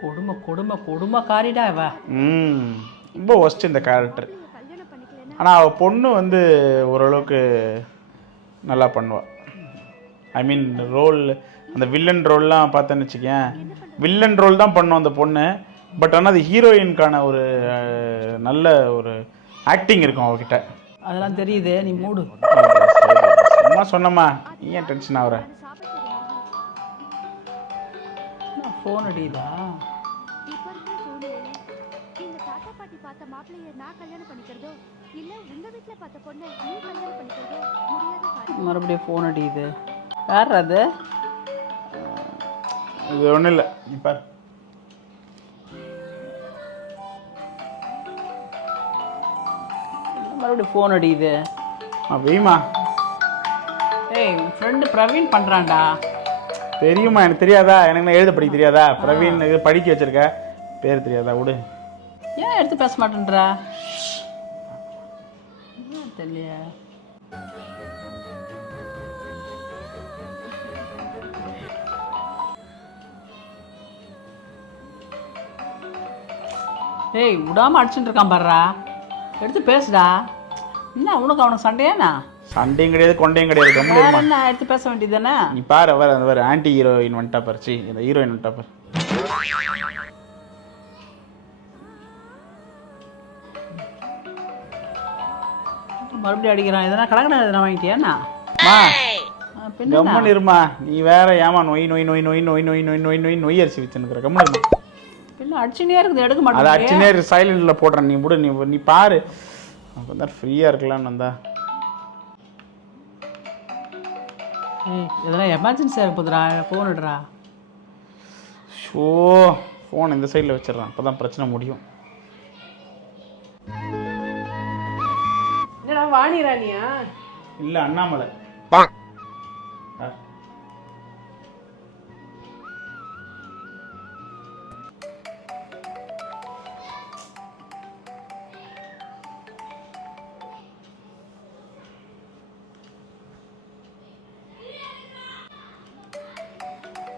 கொடுமை கொடுமை கொடுமைக்காரிடா இவ. ரொம்ப ஒஸ்ட் இந்த கேரக்டர். ஆனால் அவள் பொண்ணு வந்து ஓரளவுக்கு நல்லா பண்ணுவாள். ஐ மீன் ரோல், அந்த வில்லன் ரோல்லாம் பார்த்தேன்னு வச்சுக்கேன், வில்லன் ரோல் தான் பண்ணும் அந்த பொண்ணு. பட் ஆனால் அது ஹீரோயினுக்கான ஒரு நல்ல ஒரு ஆக்டிங் இருக்கும் அவகிட்ட. அதெல்லாம் தெரியுது, நீ மூடு. சும்மா சொன்னம்மா, நீ ஏன் டென்ஷன் ஆகுற? ஃபோன் அடிக்குதா? மறுபடியும் ஃபோன் அடிக்குது. யார் அது? இது ஒன்றும் இல்லை, நீ பார். மறுபடியும் ஃபோன் அடிக்குது. வெய்மா. ஏய், உன் ஃப்ரெண்டு பிரவீன் பண்ணுறான்டா. தெரியுமா? எனக்கு தெரியாதா? எனக்கு எழுத படிக்க தெரியாதா? பிரவீன் இது படிக்க வச்சிருக்க, பேர் தெரியாதா? விடு. ஏன் எடுத்து பேச மாட்டேன்றா? தெரியல. ஏய், விடாம அடிச்சுட்டு இருக்கான் பாருடா, எடுத்து பேசுடா. என்ன உனக்கு அவனுக்கு சண்டையாண்ணா? சண்டையும் கிடையாது, கொண்டையும் கிடையாது. என்ன எடுத்து பேச வேண்டியது தானே? நீ பாரு, அவர் அந்த வேறு ஆன்டி ஹீரோயின் வந்துட்டா பறிச்சு, இந்த ஹீரோயின் வந்துட்டா பாரு. மறுபடியும் அடிக்கிறான். எதனா கடகடை எதனா வாங்கிட்டியாண்ணா? கம்மன் இருமா, நீ வேற ஏமா நொய் நொய் நொய் நொய் நொய் நொய் நொய் நொய் நொய் நொய் அரிசி வச்சுருக்கிற. கம்மன் இருமா. பின்ன அடிச்சுனே இருக்குது, எடுக்க மாட்டேன். அதை அடிச்சுனே சைலண்ட்ல போடுறேன். நீ விடு, நீ பாரு. அப்போ தான் ஃப்ரீயாக இருக்கலாம்னு வந்தா. எதனா எமர்ஜென்சியாக இருக்குதுடா, ஃபோன் எடுறா. ஷோ, ஃபோன் இந்த சைடில் வச்சிடறான், அப்போ தான் பிரச்சனை முடியும். என்னடா வாணி ராணியா? இல்லை, அண்ணாமலை.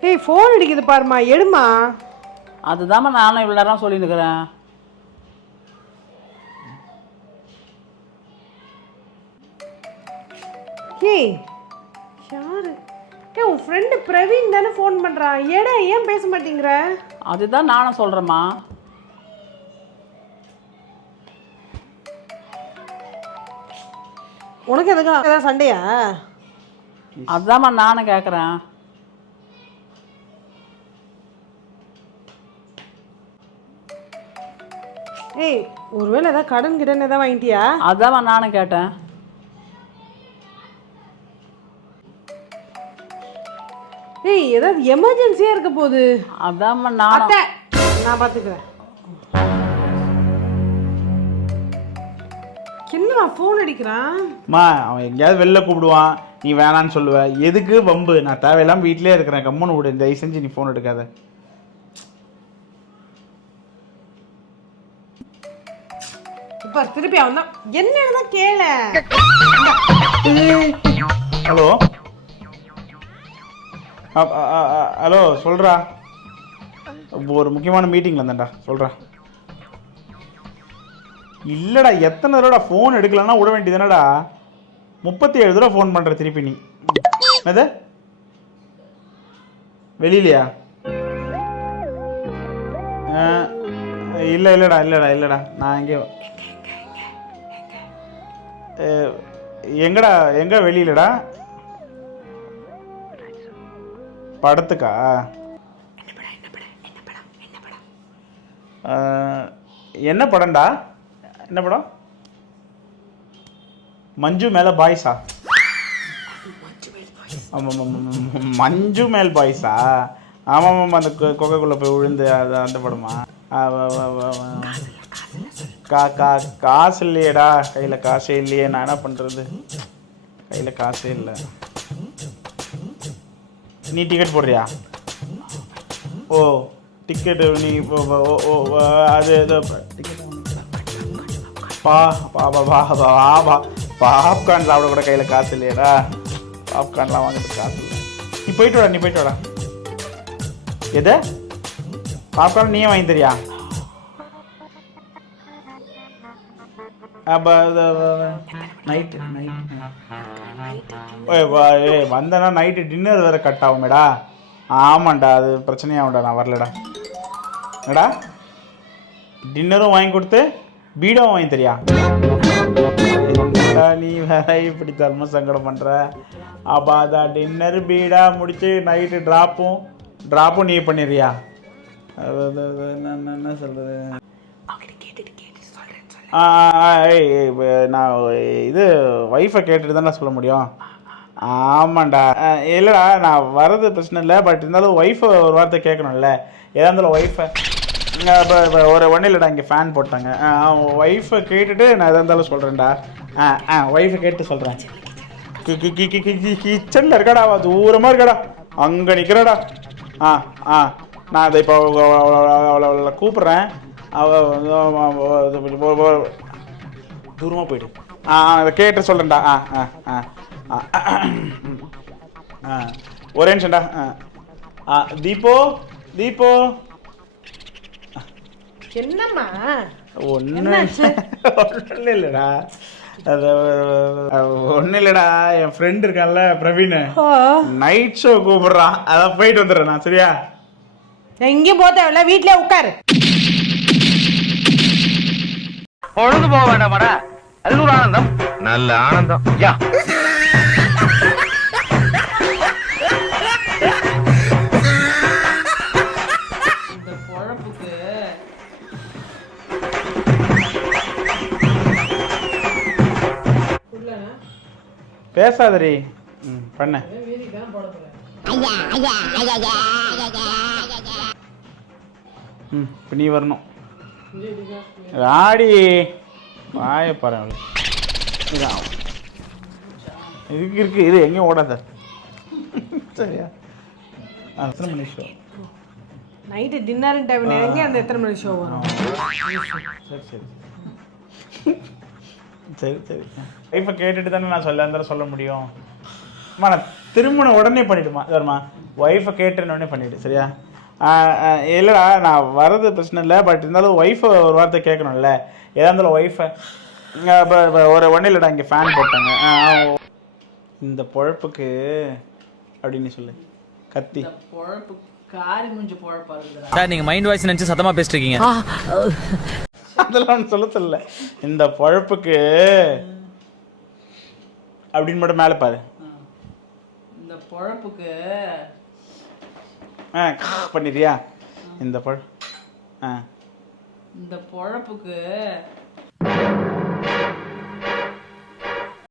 ஏய், ஃபோன் அடிக்குது பாருமா, எடுமா. அதுதாம்மா நானும் இவ்வளோ நேரம் சொல்லியிருக்கிறேன். ஏய், யாரு? ஏய், உன் ஃப்ரெண்டு பிரவீன் தானே ஃபோன் பண்ணுறான். ஏடா, ஏன் பேச மாட்டேங்கிற? அதுதான் நானும் சொல்கிறேம்மா. உனக்கு எதுக்கு ஏதாவது சண்டையா? அதுதாம்மா நானும் கேட்குறேன். ஏய், ஒருவேளை ஏதாவது கடன் கிடன் ஏதாவது வாங்கிட்டியா? அதாம்மா நானும் கேட்டேன். ஏய், ஏதாவது எமர்ஜென்சியா இருக்க போகுது. அதாம்மா நானும். நான் பார்த்துக்கிறேன். என்னடா ஃபோன் அடிக்கிறான்? மா, அவன் எங்கேயாவது வெளில கூப்பிடுவான், நீ வேணான்னு சொல்லுவ. எதுக்கு வம்பு? நான் தேவையில்லாம வீட்டிலே இருக்கிறேன், கம்மனு விடு. தயவு செஞ்சு நீ ஃபோன் எடுக்காத. இப்ப திருப்பி அவன் தான் என்னன்னு கேள. ஹலோ ஹலோ, சொல்றா. ஒரு முக்கியமான மீட்டிங்ல இருந்தேன்டா, சொல்றா. இல்லடா, எத்தனை தடவை ஃபோன் எடுக்கலன்னா விட வேண்டியதுனடா. 37 தடவை ஃபோன் பண்ற திருப்பி நீ. என்னது? வெளியிலையா? இல்லடா, நான் எங்க வெளியிலடா? படத்துக்கா? என்ன படம்டா? என்ன படம்? மஞ்சு மேல பாய்ஸா? மஞ்சு மேல் பாய்ஸா? ஆமாம், அந்த கொகைக்குள்ள போய் விழுந்து அந்த படமா? காசு இல்லையேடா, கையில் காசே இல்லையே. நான் என்ன பண்ணுறது? கையில் காசே இல்லை. நீ டிக்கெட் போடுறியா? ஓ, டிக்கெட்டு நீ அது பாப்கார்ன் சாப்பிட கூட கையில் காசு இல்லையடா. பாப்கார்ன்லாம் வாங்கிட்டு காசு இல்லை. நீ போயிட்டு வாடா. எது? பாப்கார்ன் நீயே வாங்கி தரியா? அப்போ நைட்டு வந்தேன்னா நைட்டு டின்னர் வேறு கட் ஆகுமேடா. ஆமாண்டா, அது பிரச்சனையாகும்டா, நான் வரலடா. என்னடா டின்னரும் வாங்கி கொடுத்து பீடாவும் வாங்கி தரியா? நீ வேற இப்படி தர்ம சங்கடம் பண்ணுற. அப்போ அதான் டின்னர் பீடா முடிச்சு நைட்டு ட்ராப்பும் நீ பண்ணிடுறியா? நான் என்ன சொல்கிறது, நான் இது ஒய்ஃபை கேட்டுட்டு தான் சொல்ல முடியும். ஆமாண்டா, இல்லைடா நான் வர்றது பிரச்சனை இல்லை, பட் இருந்தாலும் ஒய்ஃபை ஒரு வார்த்தை கேட்கணும்ல. எதாக இருந்தாலும் ஒய்ஃபை இப்போ ஒன்றும் இல்லைடா, இங்கே ஃபேன் போட்டாங்க. ஒய்ஃபை கேட்டுட்டு நான் எதாக இருந்தாலும் சொல்கிறேன்டா. ஒய்ஃபை கேட்டு சொல்கிறேன். கிச்சனில் இருக்காடா, தூரமாக இருக்காடா, அங்கே நிற்கிறடா. நான் அதை இப்போ அவளை கூப்பிட்றேன். தூரமாக போயிடு. அதை கேட்டு சொல்கிறேன்டா. ஒரே நிமிஷம்டா. தீபோ என்னம்மா? ஒன்றும் இல்லைடா, அது ஒன்றும் இல்லைடா, என் ஃப்ரெண்டு இருக்கான்ல பிரவீன், நைட் ஷோ கூப்பிடுறான். அதான் போயிட்டு வந்துடுறேன் நான். சரியா? எங்கேயும் போக தேவையில்ல, வீட்டிலே உட்காரு. பொழுது போக வேண்டாமாடா, அது ஒரு ஆனந்தம், நல்ல ஆனந்தம். யா இந்த பொழப்புக்கு பேசாதரி. பண்ண இப்போ நீ வரணும். ஆடி வாய பாரு. இருக்கு இது எங்கேயும் ஓடாத. சரியா? எத்தனை மணி ஷோ? நைட்டு டின்னர் டைம் எங்கே அந்த எத்தனை மணி ஷோ வரும்? சரி லைஃப்பை கேட்டுட்டு தானே நான் சொல்ல முடியும். அம்மா நான் திருமணம் உடனே பண்ணிவிடுமா சரிம்மா, ஒய்ஃபை கேட்டுன்னு பண்ணிவிடு. சரியா? இல்லைடா நான் வர்றது பிரச்சனை இல்லை, பட் இருந்தாலும் ஒய்ஃபை ஒரு வார்த்தை கேட்கணும்ல. எதாக இருந்தாலும் ஒய்ஃபை இப்போ ஒன்றும் இல்லைடா, இங்கே ஃபேன் போட்டாங்க. இந்த பொழப்புக்கு அப்படின்னு சொல்லு. கத்தி பொழப்பு காரி மூஞ்சி பொழப்பா இருக்குதுடா. சார் நீங்க மைண்ட் வாய்ஸ் நினைச்சு சத்தமா பேசிட்டு இருக்கீங்க. அதெல்லாம் சொல்ல இந்த பொழப்புக்கு அப்படின்னு மட்டும் மேலே பாரு. இந்த பொழப்புக்கு பண்ணிடுறியா? இந்த இந்த பொழப்புக்கு